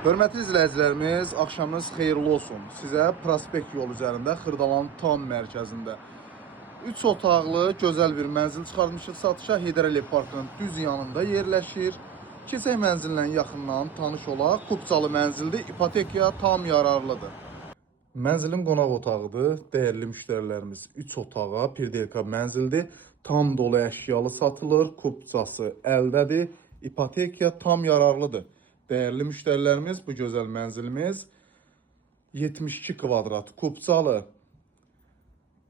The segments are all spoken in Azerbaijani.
Hörmətli izləyicilərimiz, axşamınız xeyirli olsun. Sizə Prospekt yolu üzərində Xırdalanın tam mərkəzində 3 otaqlı gözəl bir mənzil çıxartmışıq satışa. Heydər Əliyev Parkının düz yanında yerləşir. Keçək mənzillə yaxından tanış olaq. Kupçalı mənzildir, ipotekaya tam yararlıdır. Mənzilin qonaq otağıdır. Dəyərli müştərilərimiz 3 otağa, pirdelka mənzildir. Tam dolu əşyalı satılır, kupçası əldədir, ipotekaya tam yararlıdır. Dəyərli müştərilərimiz, bu gözəl mənzilimiz 72 kvadrat kupçalı.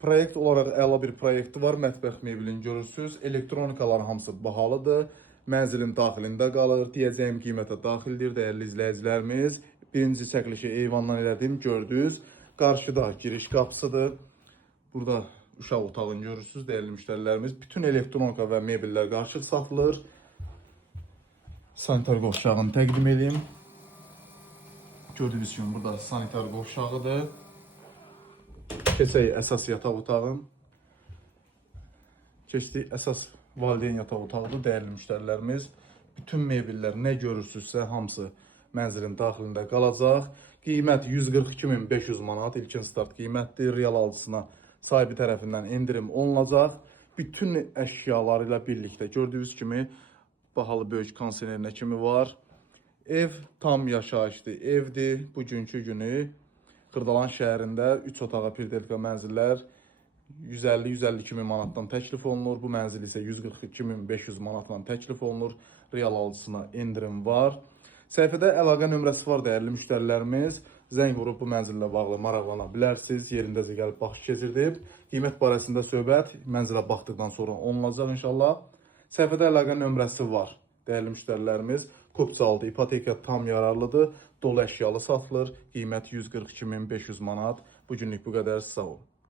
Proyekt olaraq əla bir proyekti var. Mətbəx meblini görürsünüz. Elektronikaların hamısı bahalıdır. Mənzilin daxilində qalır. Deyəcəyim qiymətə daxildir, dəyərli izləyicilərimiz. Birinci çəkilişi eyvandan elədim, gördünüz. Qarşıda giriş qapısıdır. Burada uşaq otağını görürsünüz, dəyərli müştərilərimiz. Bütün elektronika və mebellər qarışıq satılır. Sanitar qovşağını təqdim edeyim. Gördüyünüz kimi burada sanitar qovşağıdır. Keçək əsas yataq otağın. Keçdik əsas valideyn yataq otağıdır, dəyərli müştərilərimiz. Bütün mebellər nə görürsünüzsə hamısı mənzilin daxilində qalacaq. Qiymət 142.500 manat, ilkin start qiymətdir. Real alıcısına sahibi tərəfindən endirim olunacaq. Bütün əşyaları ilə birlikdə gördüyünüz kimi bahalı böyük kondisionerinə kimi var. Ev tam yaşayışlı evdir. Bugünkü günü Xırdalan şəhərində 3 otağa pirdelka mənzillər 150-152 min manatdan təklif olunur. Bu mənzil isə 142.500 manatdan təklif olunur. Real alıcısına endirim var. Səhifədə əlaqə nömrəsi var, dəyərli müştərilərimiz. Zəng vurub bu mənzillə bağlı maraqlana bilərsiniz. Yerindəcə gəlib baxış keçirdib. Qiymət barəsində söhbət mənzilə baxdıqdan sonra olunacaq inşallah. Səhifədə əlaqə nömrəsi var. Dəyərli müştərilərimiz, kupçalıdır, ipoteka tam yararlıdır, dolu əşyalı satılır. Qiymət 142.500 manat. Bu günlük bu qədər, sağ olun.